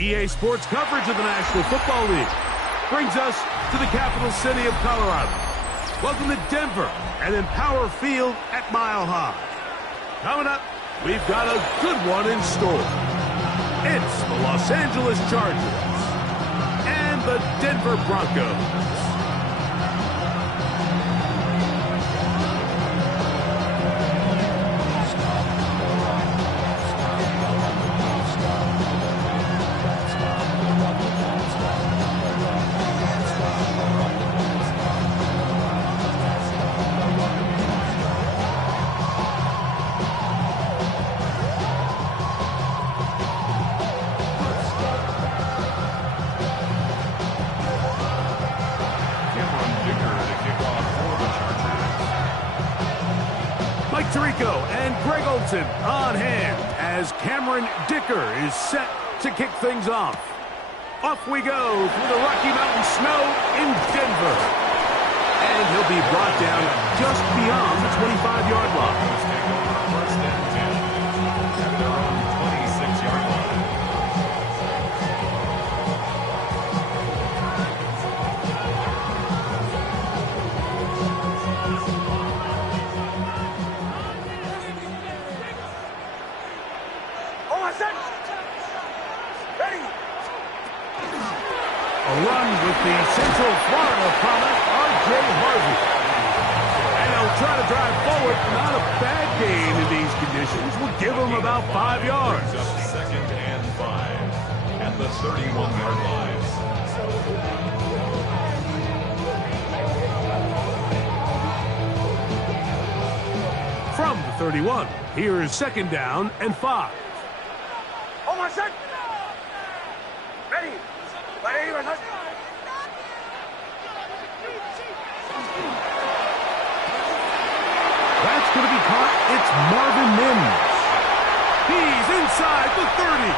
EA Sports coverage of the National Football League brings us to the capital city of Colorado. Welcome to Denver and Empower Field at Mile High. Coming up, we've got a good one in store. It's the Los Angeles Chargers and the Denver Broncos. And Greg Olson on hand as Cameron Dicker is set to kick things off. Off we go through the Rocky Mountain snow in Denver. And he'll be brought down just beyond the 25-yard line. First and 10 at their own 26-yard line. A run with the Central Florida product, R.J. Harvey. And he'll try to drive forward. Not a bad gain in these conditions. We'll give him about 5 yards. Second and 5 at the 31-yard line. From the 31, here's second down and 5. Oh, my son! Ready! That's going to be caught. It's Marvin Mims. He's inside the 30.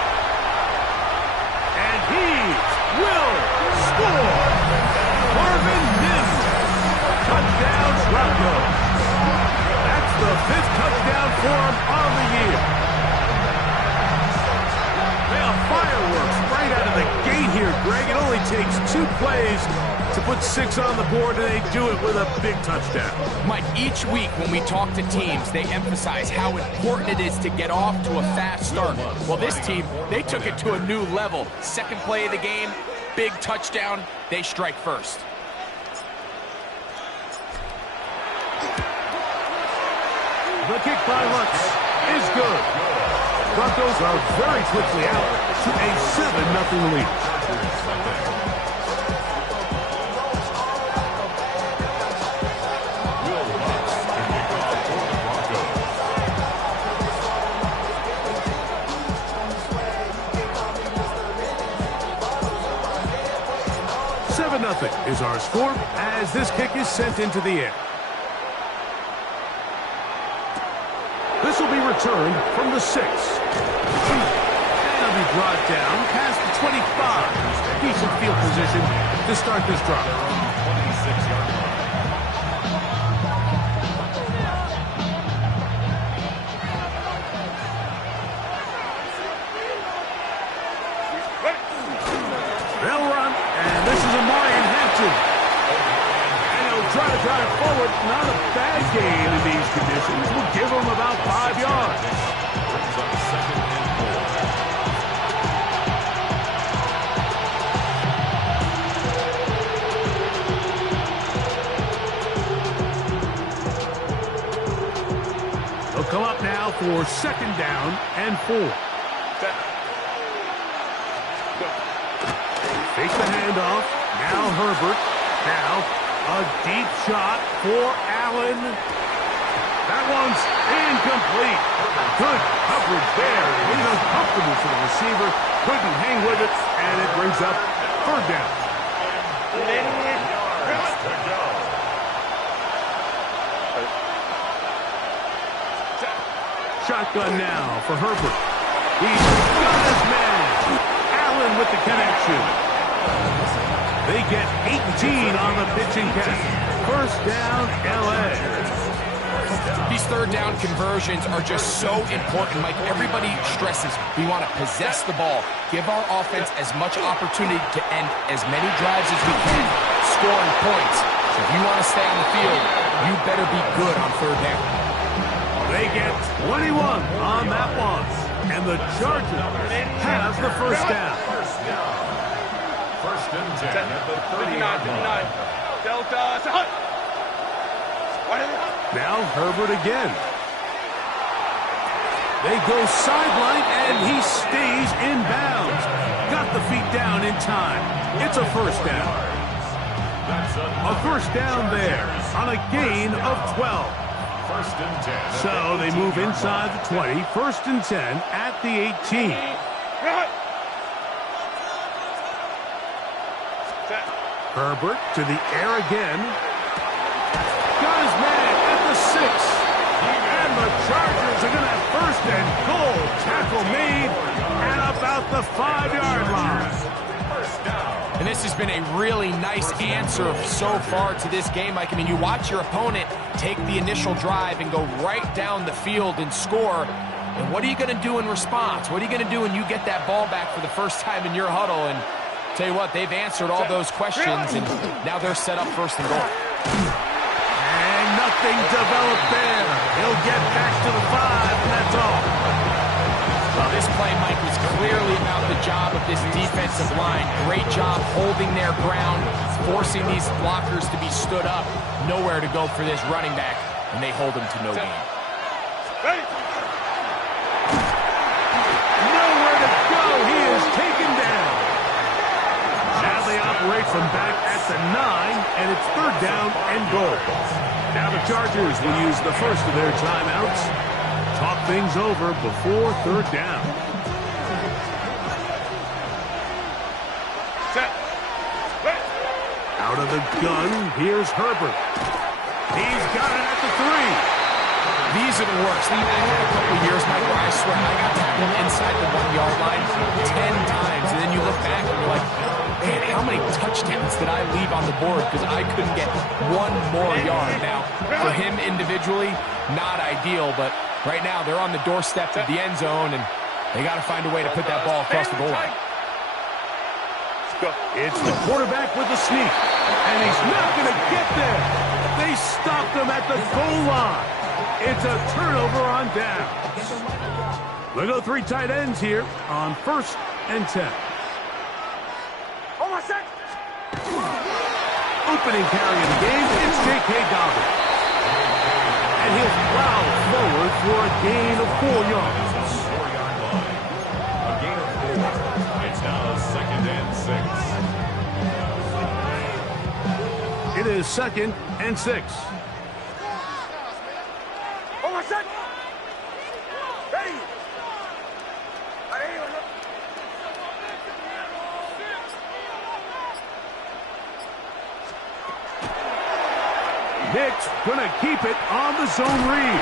And he will score. Marvin Mims. Touchdown, Broncos. That's the 5th touchdown for him on the year. Fireworks right out of the gate here, Greg. It only takes 2 plays to put 6 on the board, and they do it with a big touchdown. Mike, each week when we talk to teams, they emphasize how important it is to get off to a fast start. Well, this team, they took it to a new level. Second play of the game, big touchdown. They strike first. The kick by Lutz is good. Broncos are very quickly out to a 7-0 lead. Nothing is our score as this kick is sent into the air. This will be returned from the 6. And it'll be brought down past the 25. Decent field position to start this drive. 26-yard line. They'll run, and this is a try to drive forward. Not a bad gain in these conditions. We'll give them about 5 yards. Second and 4. They'll come up now for second down and 4. Fake the handoff. Now Herbert. Now a deep shot for Allen. That one's incomplete. Good coverage there. It was uncomfortable for the receiver. Couldn't hang with it, and it brings up third down. Shotgun now for Herbert. He's got his man. Allen with the connection. They get 18 on the pitching count. First down, L.A. These third down conversions are just so important, Mike. Everybody stresses we want to possess the ball, give our offense as much opportunity to end as many drives as we can, scoring points. So if you want to stay on the field, you better be good on third down. They get 21 on that one, and the Chargers has the first down. First and 10 at the 39. Delta. Now Herbert again. They go sideline, and he stays in bounds. Got the feet down in time. It's a first down. A first down there on a gain of 12. First and 10. So they move inside the 20. First and 10 at the 18. Herbert to the air again. Got his man at the 6. And the Chargers are going to have first and goal. Tackle made at about the 5-yard line. And this has been a really nice answer so far to this game, Mike. I mean, you watch your opponent take the initial drive and go right down the field and score. And what are you going to do in response? What are you going to do when you get that ball back for the first time in your huddle? And tell you what, they've answered all those questions, and now they're set up first and goal. And nothing developed there. He'll get back to the 5, and that's all. Well, this play, Mike, was clearly about the job of this defensive line. Great job holding their ground, forcing these blockers to be stood up. Nowhere to go for this running back, and they hold him to no gain. Nowhere to go. He is taken down. Now they operate from back at the 9, and it's third down and goal. Now the Chargers will use the first of their timeouts. Talk things over before third down. Out of the gun, here's Herbert. He's got it at the 3. These are the worst. I had a couple of years, Mike, where I swear I got tackled inside the 1-yard line 10 times. And then you look back and you're like, man, how many touchdowns did I leave on the board because I couldn't get one more yard? Now, for him individually, not ideal, but right now they're on the doorstep of the end zone, and they got to find a way to put that ball across the goal line. It's the quarterback with the sneak, and he's not going to get there. They stopped him at the goal line. It's a turnover on down. We'll go 3 tight ends here on first and 10. Opening carry of the game, it's J.K. Dobbins. And he'll plow forward for a gain of 4 yards. A gain of 4. It's now second and 6. It is second and 6. Nick's going to keep it on the zone read.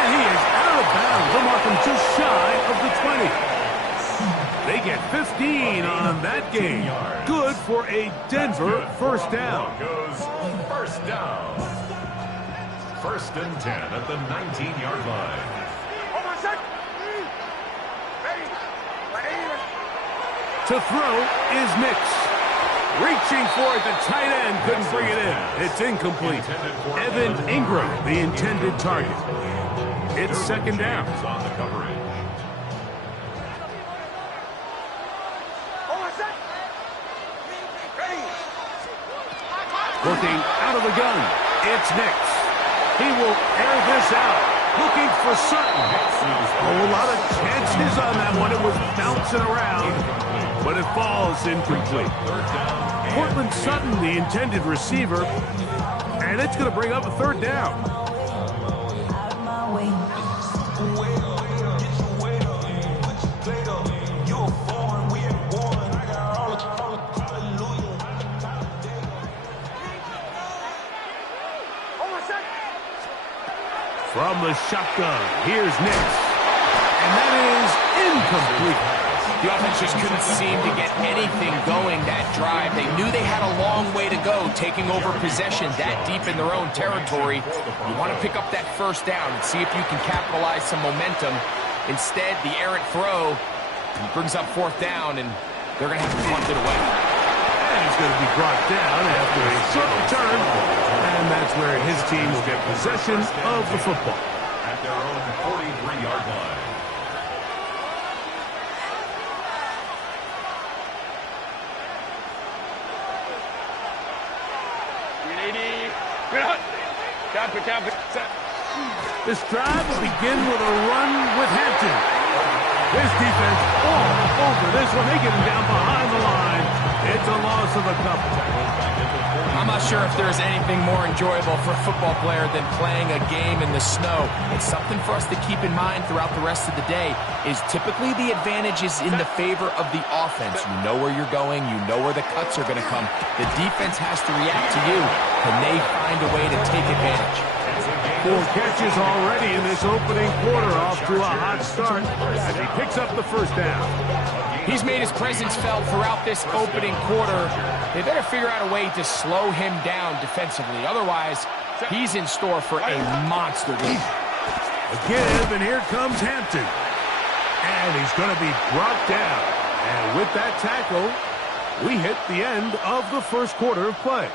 And he is out of bounds. They'll mark him just shy of the 20. They get 15 on that game. Good for a Denver first down. Broncos first down. First and 10 at the 19-yard line. To throw is Nix. Reaching for it, the tight end couldn't bring it in. It's incomplete. Evan Ingram, the intended target. It's second down. On the coverage. Looking out of the gun, it's Nix. He will air this out. Looking for Sutton. Oh, a lot of chances on that one. It was bouncing around, but it falls incomplete. Cortland Sutton, the intended receiver, and it's going to bring up a third down. From the shotgun, here's Nix, and that is incomplete. The offense just couldn't seem to get anything going that drive. They knew they had a long way to go, taking over possession that deep in their own territory. You want to pick up that first down and see if you can capitalize some momentum. Instead, the errant throw brings up fourth down, and they're going to have to punt it away. And he's going to be brought down after a short return, and that's where his team will get possession of the football. At their own 43-yard line. This drive will begin with a run with Hampton. This defense all over this one. They get him down behind the line. It's a loss of a couple. I'm not sure if there's anything more enjoyable for a football player than playing a game in the snow. It's something for us to keep in mind throughout the rest of the day is typically the advantage is in the favor of the offense. You know where you're going. You know where the cuts are going to come. The defense has to react to you. Can they find a way to take advantage? 4 catches already in this opening quarter, off to a hot start as he picks up the first down. He's made his presence felt throughout this opening quarter. They better figure out a way to slow him down defensively. Otherwise, he's in store for a monster game. A give, and here comes Hampton. And he's going to be brought down. And with that tackle, we hit the end of the first quarter of play.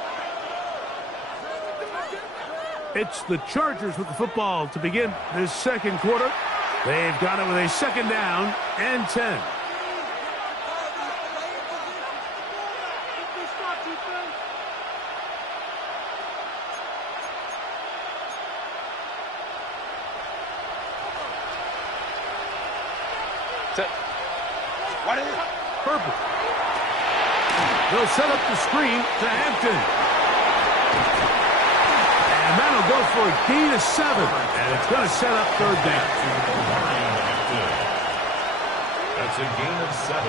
It's the Chargers with the football to begin this second quarter. They've got it with a second down and 10. Purple. They'll set up the screen to Hampton. And that'll go for a gain of 7. And it's going to set up third down. That's a gain of 7.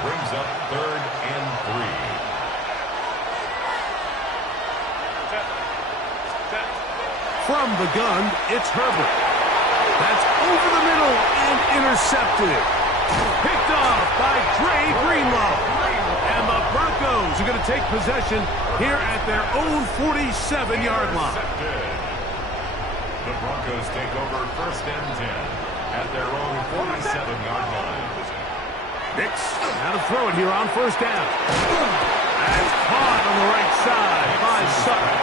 Brings up third and 3. From the gun, it's Herbert. That's over the middle and intercepted. Picked off by Dre Greenlaw. And the Broncos are going to take possession here at their own 47-yard line. The Broncos take over first and 10 at their own 47-yard line. Nix, now to throw it here on first down. That's caught on the right side by Sutton.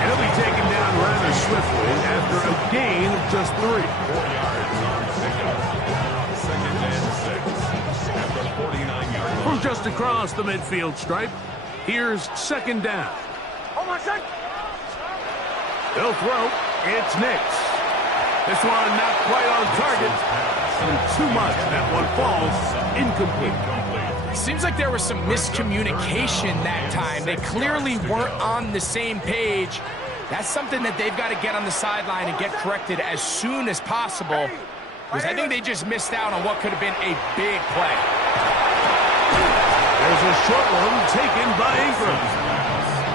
And he'll be taken down rather swiftly after a gain of just 3. 4 yards on the pickup. Second and 6 at the 49-yard line. From just across the midfield stripe, here's second down. They'll throw. It's Nix. This one not quite on target. And too much. That one falls incomplete. Seems like there was some miscommunication that time. They clearly weren't on the same page. That's something that they've got to get on the sideline and get corrected as soon as possible, because I think they just missed out on what could have been a big play. There's a short one taken by Ingram.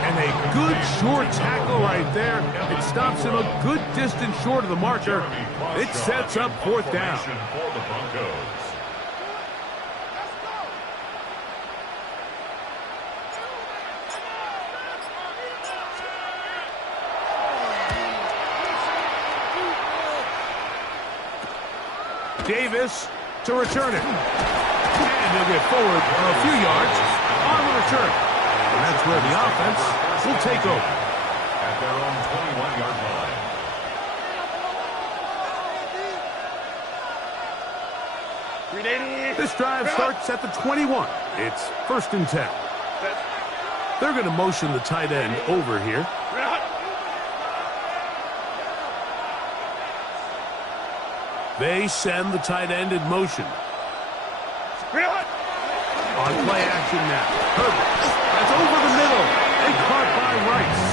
And a good short tackle right there. It stops him a good distance short of the marker. It sets up fourth down. For the Broncos. Davis to return it. And he'll get forward a few yards on the return. And that's where the offense will take over. At their own 21-yard line. This drive starts at the 21. It's first and 10. They're going to motion the tight end over here. They send the tight end in motion. On play action now. Herbert. That's over the middle. And caught by Rice.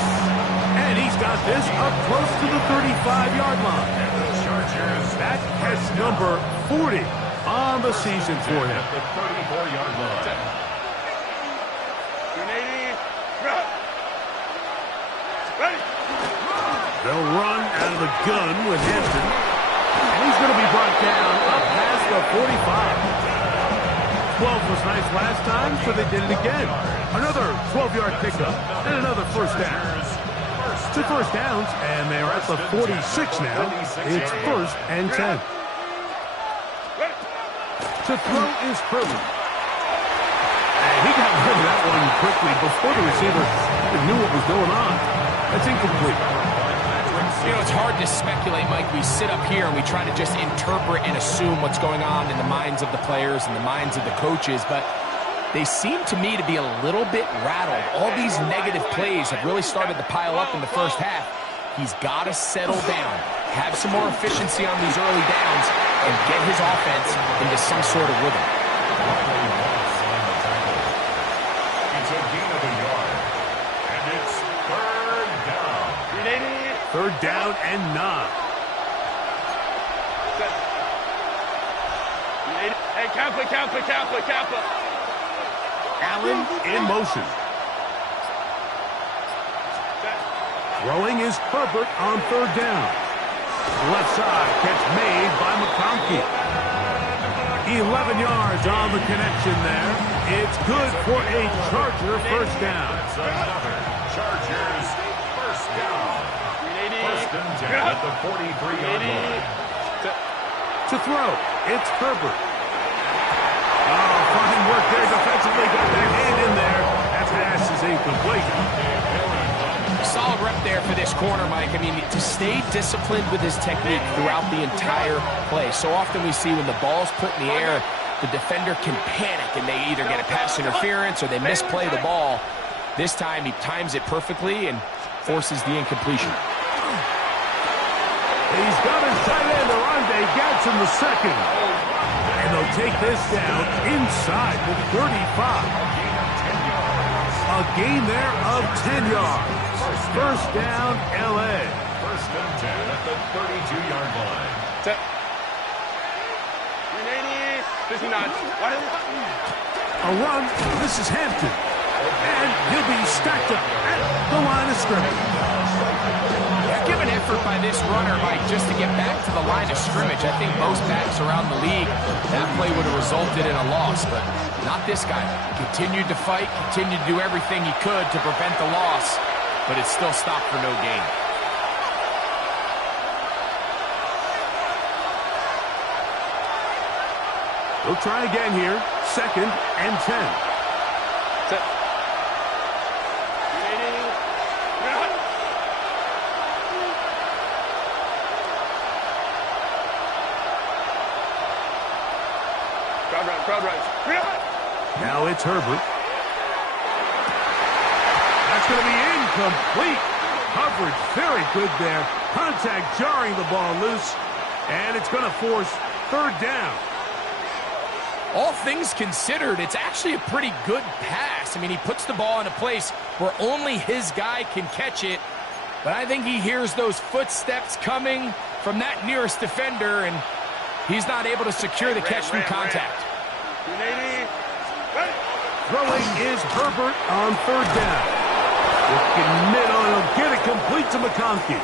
And he's got this up close to the 35-yard line. And the Chargers. That catch number 40 on the season for him. At the 34-yard line. They'll run out of the gun with Hampton. And he's going to be brought down up past the 45. 12 was nice last time, so they did it again. Another 12-yard pickup and another first down. 2 first downs, and they're at the 46 now. It's 1st and 10. To throw is Herbert. And he got rid of that one quickly before the receiver knew what was going on. That's incomplete. You know, it's hard to speculate, Mike. We sit up here and we try to just interpret and assume what's going on in the minds of the players and the minds of the coaches, but they seem to me to be a little bit rattled. All these negative plays have really started to pile up in the first half. He's got to settle down, have some more efficiency on these early downs, and get his offense into some sort of rhythm. It's a gain of a yard, and it's 3rd down. 3rd down and 9. Hey, Kappa. Allen in motion. Throwing is Herbert on 3rd down. Left side, catch made by McConkey. 11 yards on the connection there. It's good for a Charger first down. That's another Chargers first down. 1st and 10 at the 43-yard line. To throw, it's Herbert. Oh, fine work there defensively. Got that hand in there. That pass is incomplete. Solid rep there for this corner, Mike. I mean, to stay disciplined with his technique throughout the entire play. So often we see when the ball's put in the air, the defender can panic and they either get a pass interference or they misplay the ball. This time he times it perfectly and forces the incompletion. He's got his tight end, Arande Gadsden the second. And they'll take this down inside the 35. A gain there of 10 yards. First down, L.A. 1st and 10 at the 32-yard line. A run. This is Hampton. And he'll be stacked up at the line of scrimmage. Give an effort by this runner, Mike, just to get back to the line of scrimmage. I think most backs around the league, that play would have resulted in a loss, but not this guy. Continued to fight, continued to do everything he could to prevent the loss, but it still stopped for no gain. We'll try again here. 2nd and 10. Now it's Herbert. That's going to be incomplete. Coverage very good there. Contact jarring the ball loose. And it's going to force 3rd down. All things considered, it's actually a pretty good pass. I mean, he puts the ball in a place where only his guy can catch it. But I think he hears those footsteps coming from that nearest defender, and he's not able to secure the catch through contact. Throwing is Herbert on 3rd down. Looking middle, he'll get it complete to McConkey.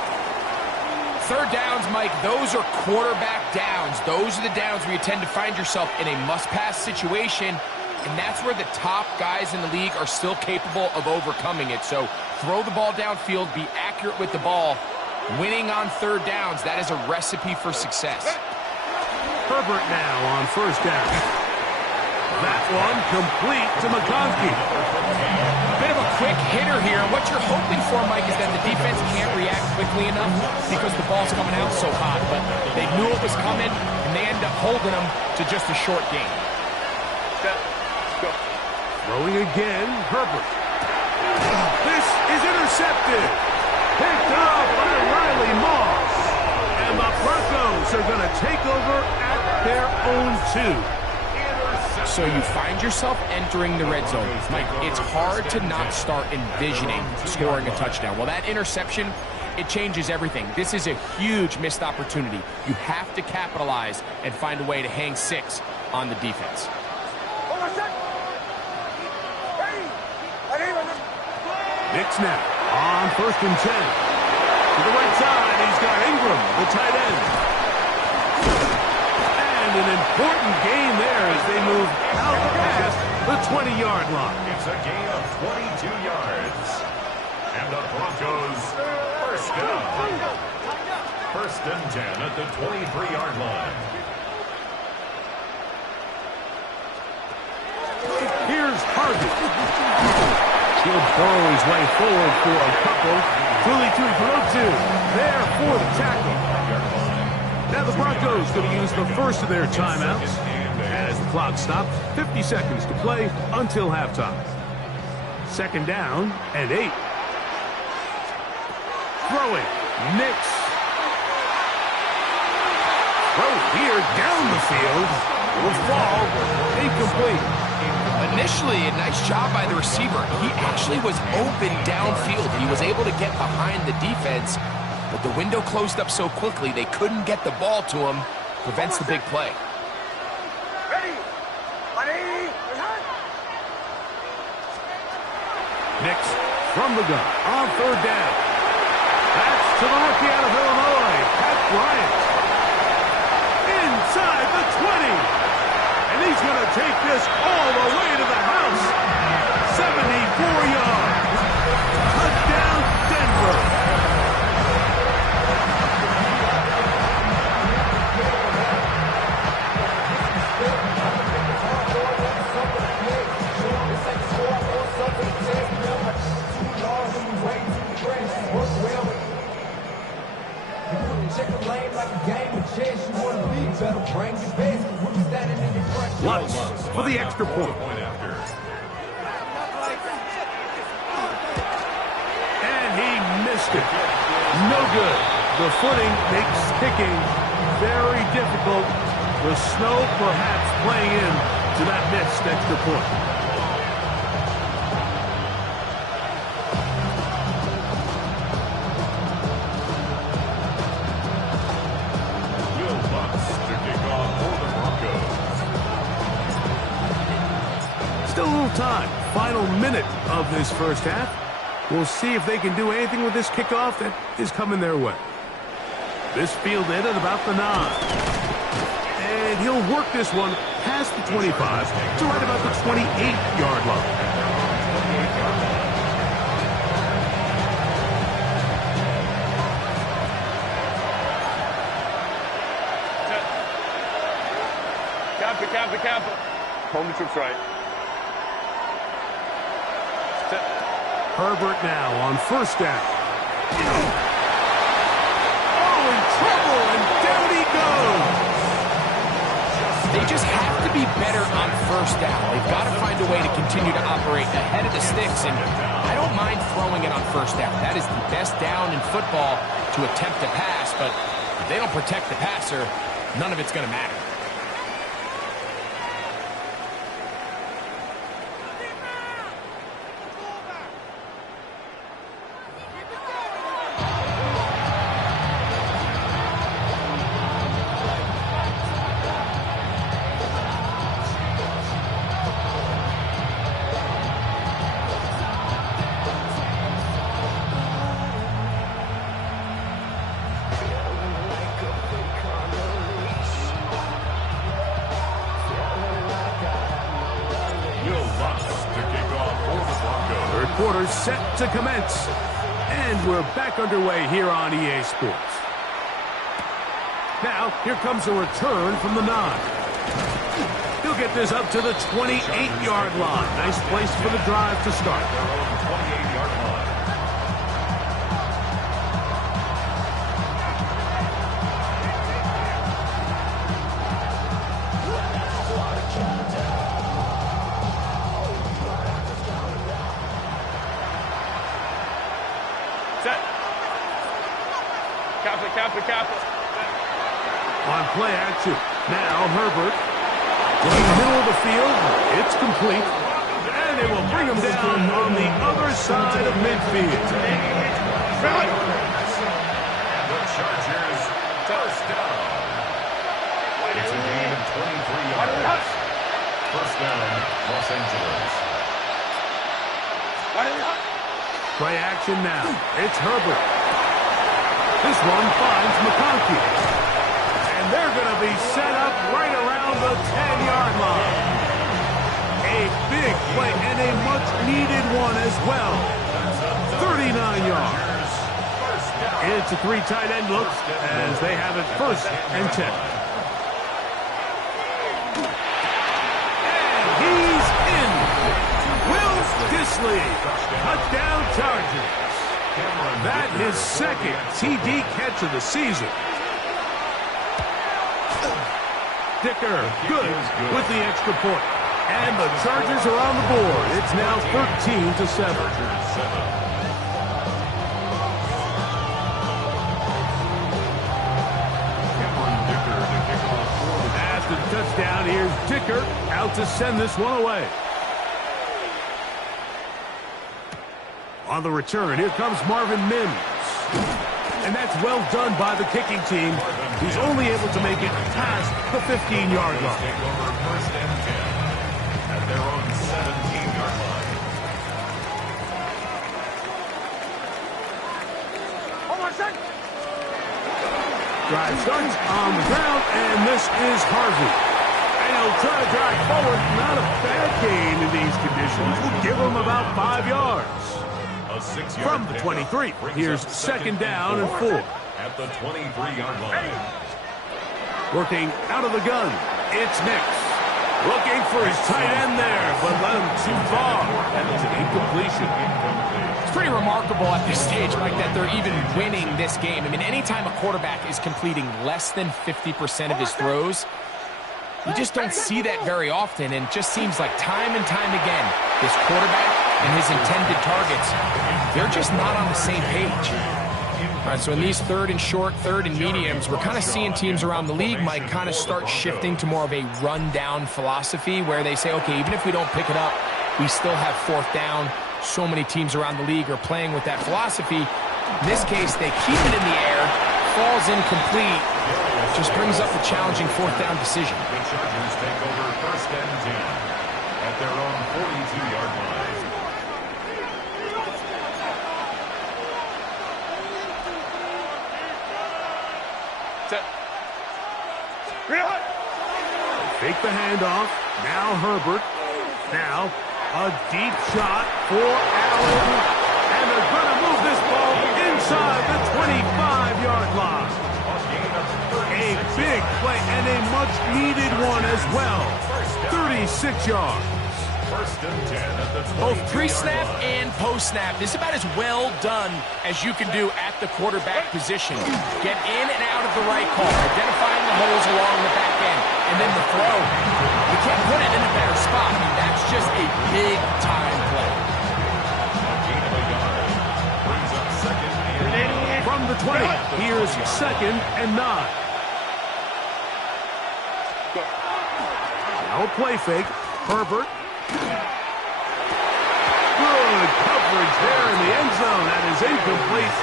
3rd downs, Mike, those are quarterback downs. Those are the downs where you tend to find yourself in a must-pass situation, and that's where the top guys in the league are still capable of overcoming it. So throw the ball downfield, be accurate with the ball. Winning on 3rd downs, that is a recipe for success. Herbert now on 1st down. That one complete to McConkey. Bit of a quick hitter here. What you're hoping for, Mike, is that the defense can't react quickly enough because the ball's coming out so hot. But they knew it was coming, and they end up holding them to just a short gain. Throwing again, Herbert. This is intercepted. Picked up by Riley Moss. And the Broncos are going to take over at their own 2. So you find yourself entering the red zone. Mike, it's hard to not start envisioning scoring a touchdown. Well, that interception, it changes everything. This is a huge missed opportunity. You have to capitalize and find a way to hang 6 on the defense. Nix now on 1st and 10. To the right side, he's got Ingram, the tight end. And an important gain there as they move out past the 20-yard line. It's a gain of 22 yards. And the Broncos first down. First and 10 at the 23-yard line. Here's Harvey. He'll burrow his way forward for a couple. Truly to throw to. There for the tackle. Now the Broncos going to use the first of their timeouts. As the clock stops, 50 seconds to play until halftime. Second down and 8. Throwing. Nix. Throw here down the field. Will fall. Incomplete. Initially, a nice job by the receiver. He actually was open downfield. He was able to get behind the defense, but the window closed up so quickly they couldn't get the ball to him. Prevents the big play. Nix from the gun on third down. That's to the rookie out of Illinois, Pat Bryant. Inside the 20. And he's going to take this all the way to the house. 74 yards. Touchdown, Denver. Lutz for the extra point. And he missed it. No good. The footing makes kicking very difficult. The snow perhaps playing in to that missed extra point. Still a little time. Final minute of this first half. We'll see if they can do anything with this kickoff that is coming their way. This fielded at about the 9. And he'll work this one past the 25 to right about the 28-yard line. Camper. Home troops right. Herbert now on first down. Oh, in trouble, and down he goes. They just have to be better on first down. They've got to find a way to continue to operate ahead of the sticks, and I don't mind throwing it on first down. That is the best down in football to attempt to pass, but if they don't protect the passer, none of it's going to matter. Quarter set to commence. And we're back underway here on EA Sports. Now, here comes a return from the 9. He'll get this up to the 28-yard line. Nice place for the drive to start. 28-yard line. Kappa. On play action. Now Herbert. In the middle of the field. It's complete. And they will bring him down on the other side of midfield. And the Chargers first down. It's a gain of 23 yards. First down, Los Angeles. Play action now. It's Herbert. This one finds McConkey. And they're going to be set up right around the 39 yards. It's a 3 tight end look as they have it 1st and 10. And he's in. Will Disley, touchdown Chargers. That is 2nd TD catch of the season. Dicker, good with the extra point. And the Chargers are on the board. It's now 13-7. After the touchdown, here's Dicker out to send this one away. On the return, here comes Marvin Mims. And that's well done by the kicking team. He's only able to make it past the 15-yard line. Take over 1st and 10 at their own 17-yard line. Drive starts on the ground, and this is Harvey. And he'll try to drive forward. Not a bad gain in these conditions. We'll give him about 5 yards. From the 23, here's 2nd down and 4. At the 23-yard line. Working out of the gun, it's Nix. Looking for his tight end there, but let him too far. And it's an incompletion. It's pretty remarkable at this stage, Mike, that they're even winning this game. I mean, anytime a quarterback is completing less than 50% of his throws, you just don't see that very often, and it just seems like time and time again, this quarterback and his intended targets, they're just not on the same page. All right, so in these 3rd and short, 3rd and mediums, we're kind of seeing teams around the league, Mike, kind of start shifting to more of a run-down philosophy where they say, okay, even if we don't pick it up, we still have 4th down. So many teams around the league are playing with that philosophy. In this case, they keep it in the air, falls incomplete, just brings up a challenging 4th down decision. The Chargers take over 1st and 10 at their own 42-yard line. Fake the handoff. Now Herbert. Now a deep shot for Allen. And they're going to move this ball inside the 25-yard line. A big play and a much-needed one as well. 36 yards. 1st and 10 at the 22-yard Both pre-snap line. and post-snap. This is about as well done as you can do at the quarterback position. Get in and out of the right call, identifying the holes along the back end, and then the throw. You can't put it in a better spot. I mean, that's just a big-time play. A gain of a yard. Brings up 2nd and 9. From the 20, here's 2nd and 9. Now a play fake. Herbert. Good coverage there in the end zone. That is incomplete.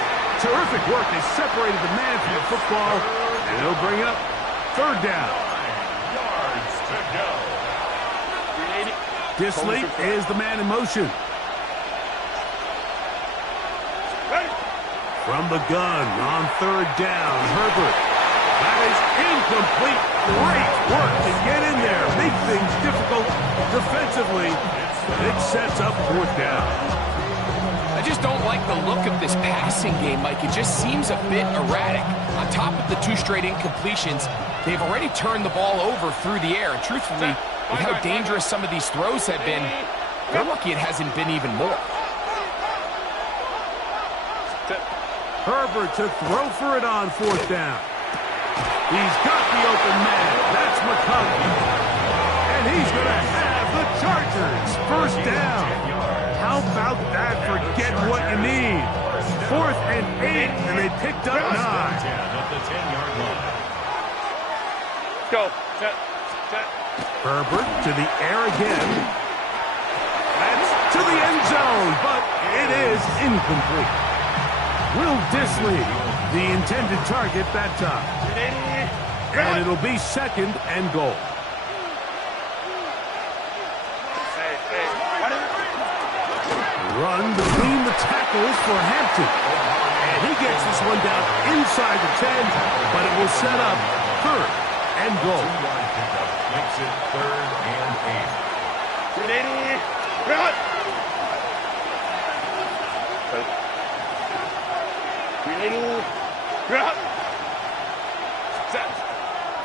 Terrific work. They separated the man from the football, and they'll bring up 3rd down. 9 yards to go. Disley is the man in motion. From the gun on 3rd down, Herbert. That is incomplete. Great work to get in there. Make things difficult defensively. It sets up 4th down. I just don't like the look of this passing game, Mike. It just seems a bit erratic. On top of the 2 straight incompletions, they've already turned the ball over through the air. And truthfully, with how dangerous some of these throws have been, they're lucky it hasn't been even more. Herbert to throw for it on 4th down. He's got the open man. That's McCollum. And he's going to have the Chargers 1st down. How about that for getting what you need? 4th and 8, and they picked up 9. At the 10-yard line. Go. Set. Herbert to the air again. That's to the end zone, but it is incomplete. Will Disley, the intended target that time. And it'll be 2nd and goal. Run between the tackles for Hampton. And he gets this one down inside the 10, but it will set up 3rd and goal. 2-yard pickup makes it 3rd and 8.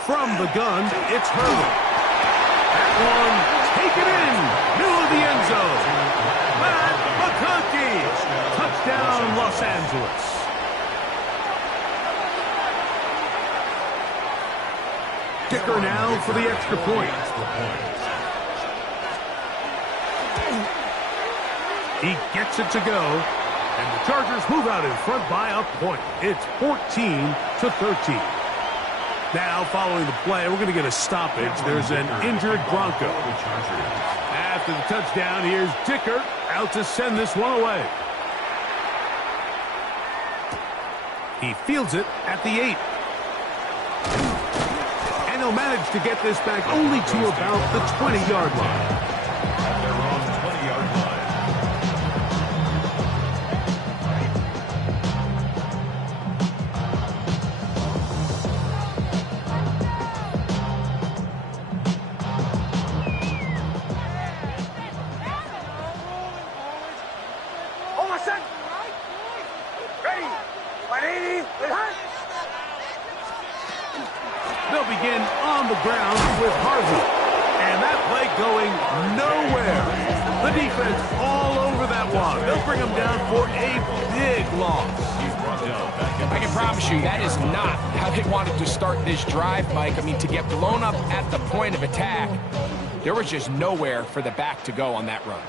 From the gun, it's Herbert. That one, taken in, middle of the end zone. Matt McConkey, touchdown Los Angeles. Kicker now for the extra point. He gets it to go, and the Chargers move out in front by a point. It's 14-13. Now, following the play, we're going to get a stoppage. There's an injured Bronco. After the touchdown, here's Dicker out to send this one away. He fields it at the 8. And he'll manage to get this back only to about the 20-yard line. At their own 20-yard line. They'll begin on the ground with Harvey. And that play going nowhere. The defense all over that one. They'll bring him down for a big loss. I can promise you that is not how they wanted to start this drive, Mike. I mean, to get blown up at the point of attack, there was just nowhere for the back to go on that run.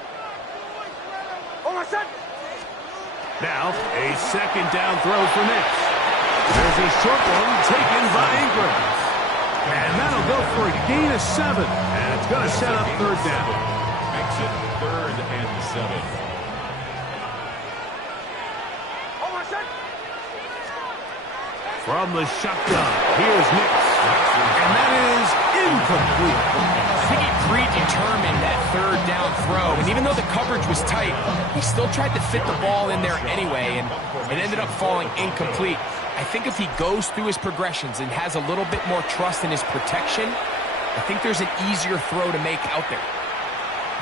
Now, a second down throw for Nix. There's a short one taken by Ingram. And that'll go for a gain of 7. And it's going to set up third down. Makes it 3rd and 7. From the shotgun, here's Nix. And that is incomplete. I think he predetermined that third down throw. And even though the coverage was tight, he still tried to fit the ball in there anyway. And it ended up falling incomplete. I think if he goes through his progressions and has a little bit more trust in his protection, I think there's an easier throw to make out there.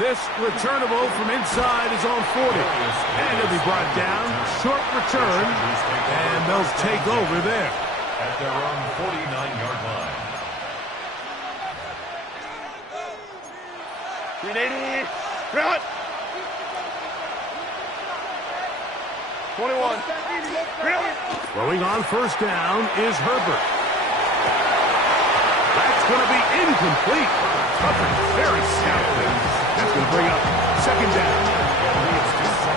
This returnable from inside is on 40. And he'll be brought down. Short return. And they'll take over there. At their own 49-yard line. 380. Run. 21. Throwing on first down is Herbert. That's going to be incomplete. Covered very soundly. That's going to bring up second down.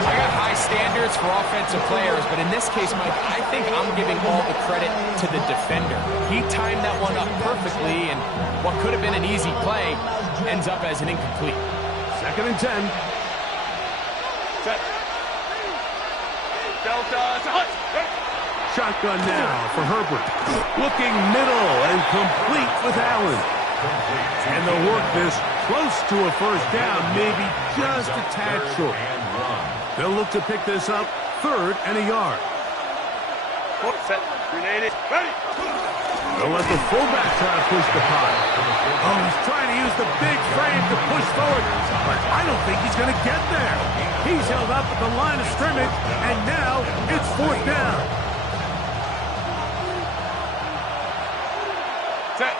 I got high standards for offensive players, but in this case, Mike, I think I'm giving all the credit to the defender. He timed that one up perfectly, and what could have been an easy play ends up as an incomplete. 2nd and 10. Set. Delta. Shotgun now for Herbert. Looking middle and complete with Allen. And they'll work this close to a first down, maybe just a tad short. They'll look to pick this up 3rd and a yard. Set. 380. Ready. They'll let the fullback try to push the pile. Oh, he's trying to use the big frame to push forward, but I don't think he's going to get there. He's held up at the line of scrimmage, and now it's 4th down. Set.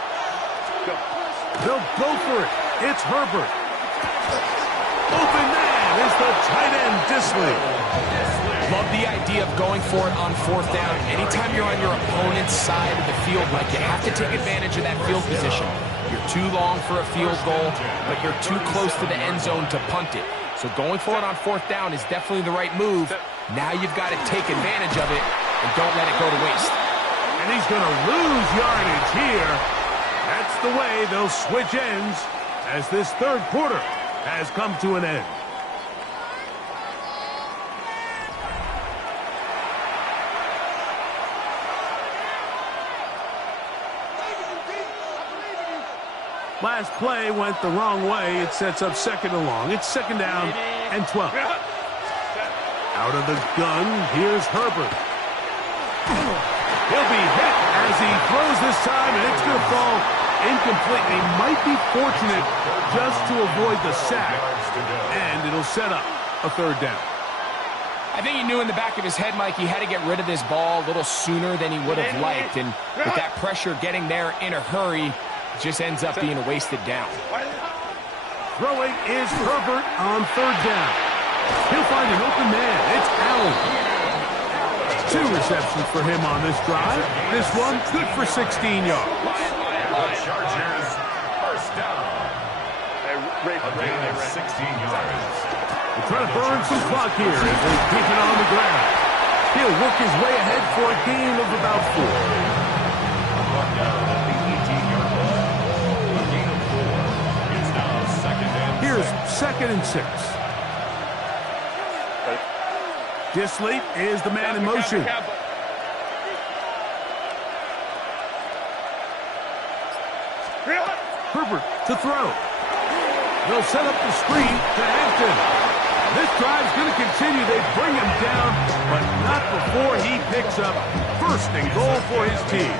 Go. They'll go for it. It's Herbert. Open man is the tight end, Disley. Love the idea of going for it on 4th down. Anytime you're on your opponent's side of the field, like, you have to take advantage of that field position. You're too long for a field goal, but you're too close to the end zone to punt it. So going for it on 4th down is definitely the right move. Now you've got to take advantage of it and don't let it go to waste. And he's going to lose yardage here. That's the way they'll switch ends as this 3rd quarter has come to an end. Last play went the wrong way. It sets up 2nd and long. It's 2nd down and 12. Out of the gun, here's Herbert. He'll be hit as he throws this time, and it's going to fall incomplete. They might be fortunate just to avoid the sack, and it'll set up a 3rd down. I think he knew in the back of his head, Mike, he had to get rid of this ball a little sooner than he would have liked. And with that pressure getting there in a hurry, it just ends up being a wasted down. Throwing is Herbert on third down. He'll find an open man. It's Allen. 2 receptions for him on this drive. This one good for 16 yards. Chargers, first down. A gain of 16 yards. They're trying to burn some clock here as they keep it on the ground. He'll work his way ahead for a gain of about 4. Brought down at the 18-yard line. A gain of 4. It's now second and 6. Here's second and 6. Disley is the man in motion. Herbert to throw. They'll set up the screen to Hampton. This drive's going to continue. They bring him down, but not before he picks up first and goal for his team.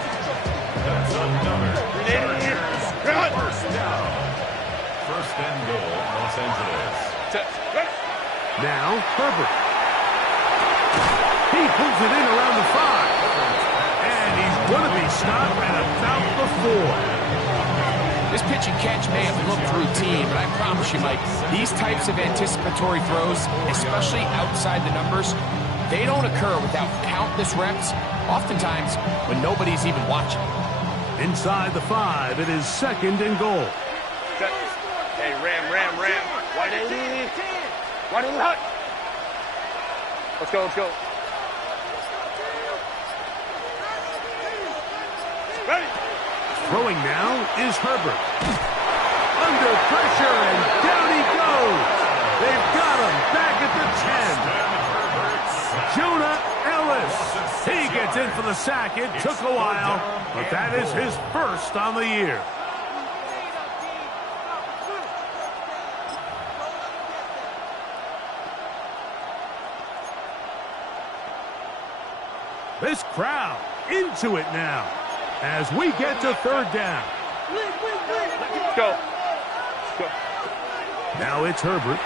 That's another Chargers first down. First and goal, Los Angeles. Now, Herbert. He pulls it in around the 5. And he's going to be stopped at about the 4. This pitch and catch may have looked routine, but I promise you, Mike, these types of anticipatory throws, especially outside the numbers, they don't occur without countless reps, oftentimes when nobody's even watching. Inside the 5, it is second and goal. Hey, ram. Wide 80. Wide 80 hot. Let's go. Ready. Throwing now is Herbert. Under pressure, and down he goes. They've got him back at the 10. Jonah Ellis. He gets in for the sack. It took a while, but that is his first on the year. This crowd into it now as we get to third down. Let's go. Now it's Herbert.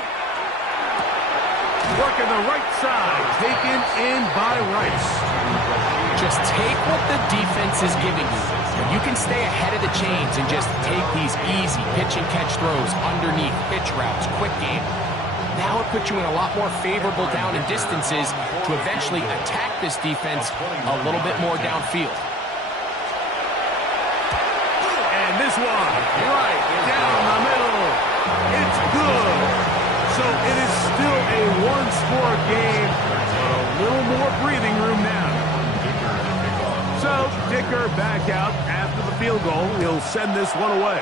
Working the right side, taken in by Rice. Just take what the defense is giving you. When you can stay ahead of the chains and just take these easy pitch and catch throws underneath pitch routes, quick game. Now it puts you in a lot more favorable down and distances to eventually attack this defense a little bit more downfield. And this one, right down the middle. It's good. So it is still a one-score game, but a little more breathing room now. So Dicker back out after the field goal. He'll send this one away.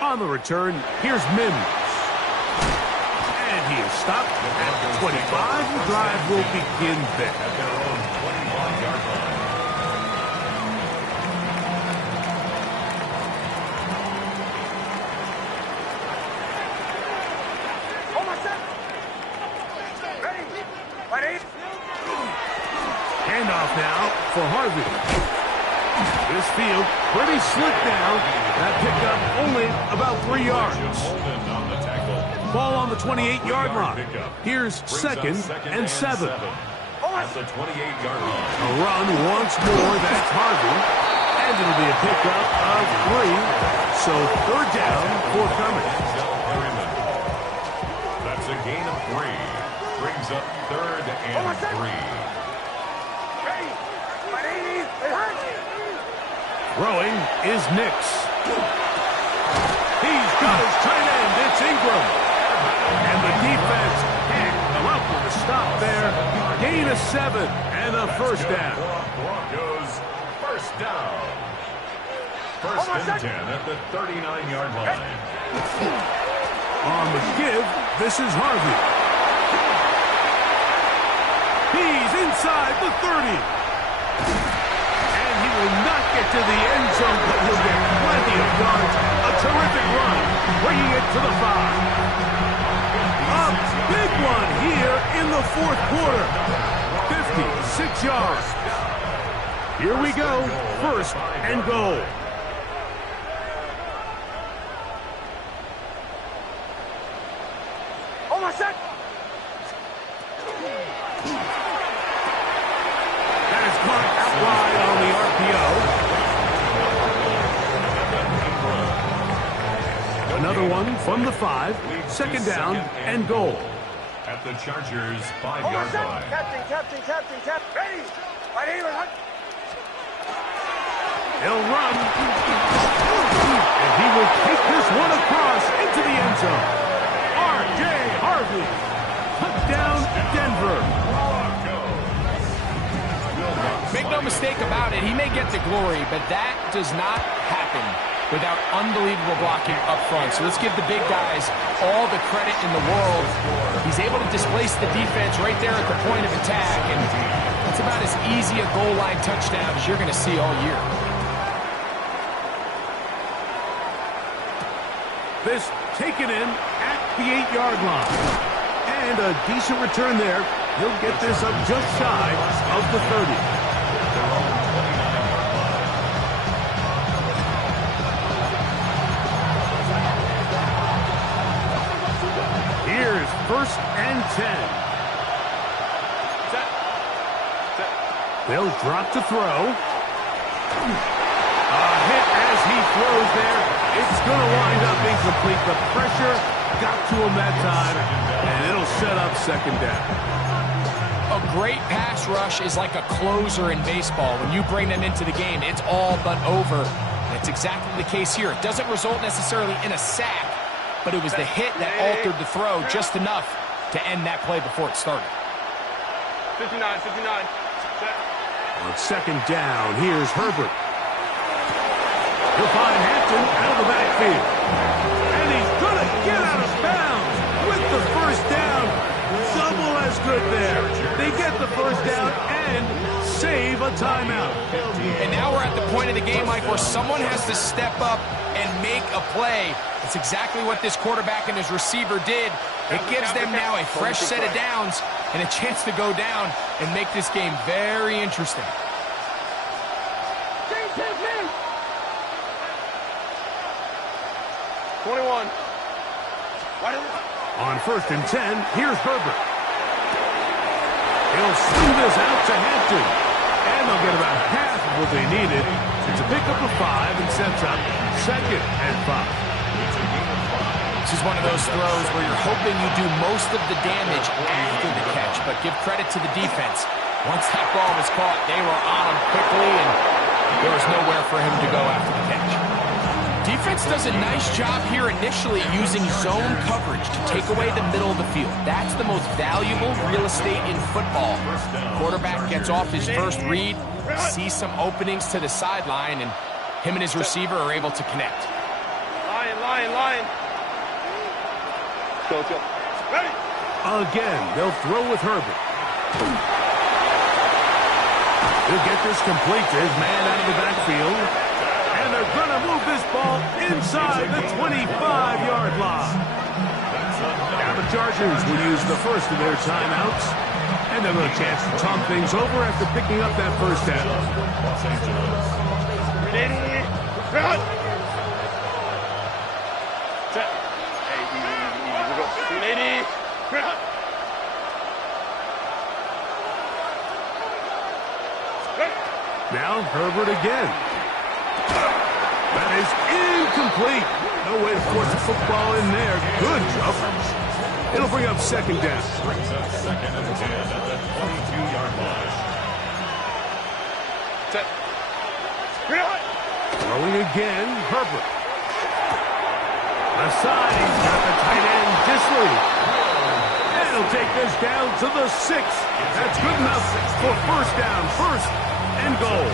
On the return, here's Mims. And he is stopped at the 25. The drive will begin there. At their own 25-yard line. Handoff now for Harvey. This field pretty slick now. That pickup only about 3 yards. Ball on the 28-yard line. Here's second and 7. At the 28-yard line. A run once more. That's Harvey. And it'll be a pickup of 3. So third down forthcoming. That's a gain of 3. Brings up third and 3. Throwing is Nix. He's got his tight end. It's Ingram. And the defense can't come up with a stop there. Gain of 7 and a first down. Broncos first down. First and 10 at the 39-yard line. On the give, this is Harvey. He's inside the 30. Will not get to the end zone, but he'll get plenty of yards. A terrific run, bringing it to the 5. A big one here in the fourth quarter. 56 yards. Here we go, first and goal. Another one from the 5. Second down and goal. At the Chargers' 5-yard line. Captain. Ready. Right here. He'll run. And he will take this one across into the end zone. R.J. Harvey. Touchdown, Denver. Make no mistake about it, he may get the glory, but that does not happen without unbelievable blocking up front. So let's give the big guys all the credit in the world. He's able to displace the defense right there at the point of attack, and it's about as easy a goal line touchdown as you're going to see all year. This taken in at the 8-yard line. And a decent return there. He'll get this up just shy of the 30. Here's 1st and 10. They'll drop to throw. A hit as he throws there. It's going to wind up incomplete. The pressure got to him that time, and it'll set up second down. A great pass rush is like a closer in baseball. When you bring them into the game, it's all but over. That's exactly the case here. It doesn't result necessarily in a sack, but it was the hit that altered the throw just enough to end that play before it started. 59. On second down, here's Herbert. He'll find Hampton out of the backfield. And he's going to get out of bounds with the first down. Double as good there. They get the first down and save a timeout. And now we're at the point of the game, Mike, where someone has to step up and make a play. It's exactly what this quarterback and his receiver did. It gives them now a fresh set of downs and a chance to go down and make this game very interesting. 21. On 1st and 10, here's Herbert. He'll sling this out to Hampton. And they'll get about half of what they needed. It's a pickup of 5 and sets up 2nd and 5. This is one of those throws where you're hoping you do most of the damage after the catch, but give credit to the defense. Once that ball was caught, they were on him quickly, and there was nowhere for him to go after the catch. Defense does a nice job here initially using zone coverage to take away the middle of the field. That's the most valuable real estate in football. Quarterback gets off his first read, sees some openings to the sideline, and him and his receiver are able to connect. Lion. Go. Ready. Again, they'll throw with Herbert. He'll get this complete to his man out of the backfield. And they're going to move this ball inside the 25-yard line. Now the Chargers will use the first of their timeouts. And they'll have a chance to talk things over after picking up that first down. Ready. Run. Set. Ready. Run. Now Herbert again. That is incomplete. No way to force the football in there. Good coverage. It'll bring up second down. Brings up 2nd and 10 at the 22-yard line. Set. Throwing again, Herbert. Aside, he's got the tight end, Disley. And he'll take this down to the 6. That's good enough for first down, 1st and goal.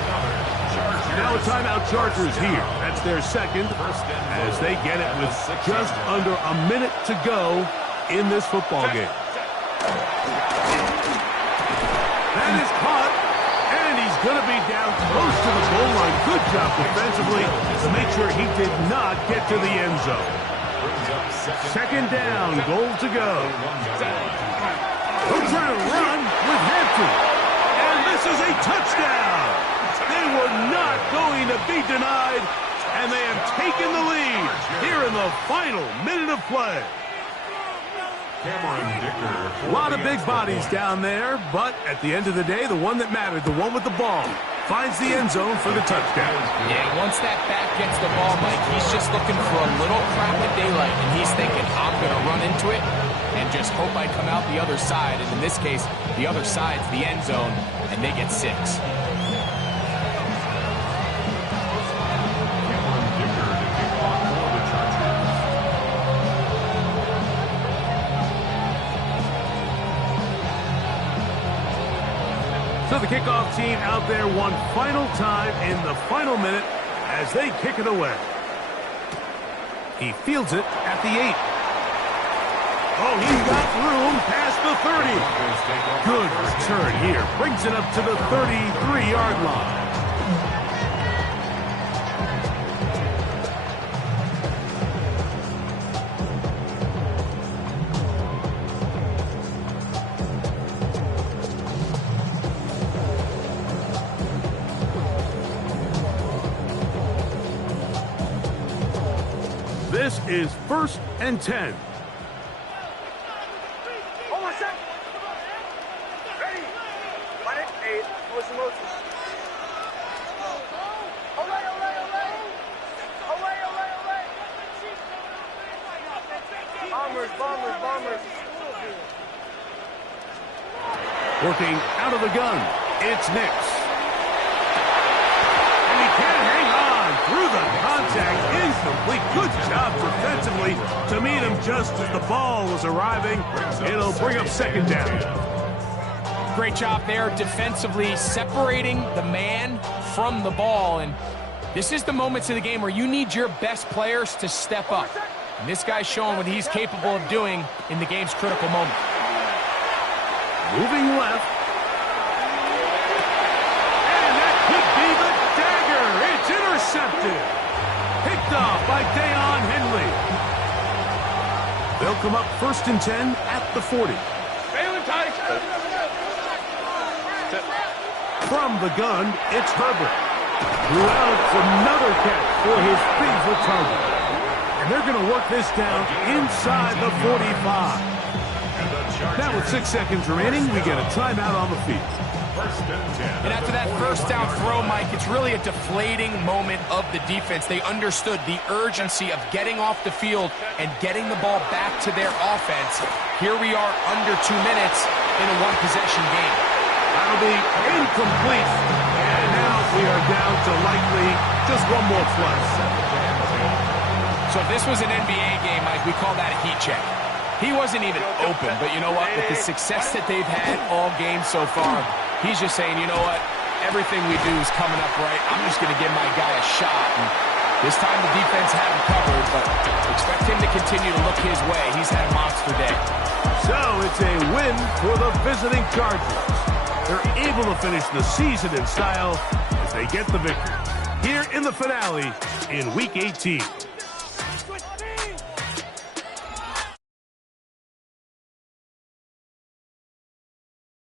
Now a timeout, Chargers here. That's their second as they get it with just under a minute to go in this football game. That is caught, and he's going to be down close to the goal line. Good job defensively to make sure he did not get to the end zone. Second down, goal to go. He'll try to run with Hampton, and this is a touchdown. They were not going to be denied, and they have taken the lead here in the final minute of play. A lot of big bodies down there, but at the end of the day, the one that mattered, the one with the ball, finds the end zone for the touchdown. Yeah, once that back gets the ball, Mike, he's just looking for a little crack of daylight, and he's thinking, I'm going to run into it and just hope I come out the other side. And in this case, the other side's the end zone, and they get 6. So the kickoff team out there one final time in the final minute as they kick it away. He fields it at the 8. Oh, he's got room past the 30. Good return here. Brings it up to the 33-yard line. This is 1st and 10. Bombers. Working out of the gun, it's Nix. And he can't hang on through the contact. Incomplete. Good job defensively to meet him just as the ball was arriving. It'll bring up 2nd down. Great job there defensively, separating the man from the ball. And this is the moments of the game where you need your best players to step up. And this guy's showing what he's capable of doing in the game's critical moment. Moving left. And that could be the dagger. It's intercepted. Picked off by Dayon Henley. They'll come up 1st and 10 at the 40. From the gun, it's Herbert. Who else another catch for his favorite target. And they're going to work this down inside the 45. Now with 6 seconds remaining, we get a timeout on the field. And after that first down throw, Mike, it's really a deflating moment of the defense. They understood the urgency of getting off the field and getting the ball back to their offense. Here we are under 2 minutes in a one-possession game. That'll be incomplete. And now we are down to likely just one more play. So if this was an NBA game, Mike, we call that a heat check. He wasn't even open, but you know what? With the success that they've had all game so far, he's just saying, you know what? Everything we do is coming up right. I'm just going to give my guy a shot. And this time the defense had him covered, but expect him to continue to look his way. He's had a monster day. So it's a win for the visiting Chargers. They're able to finish the season in style as they get the victory here in the finale in Week 18.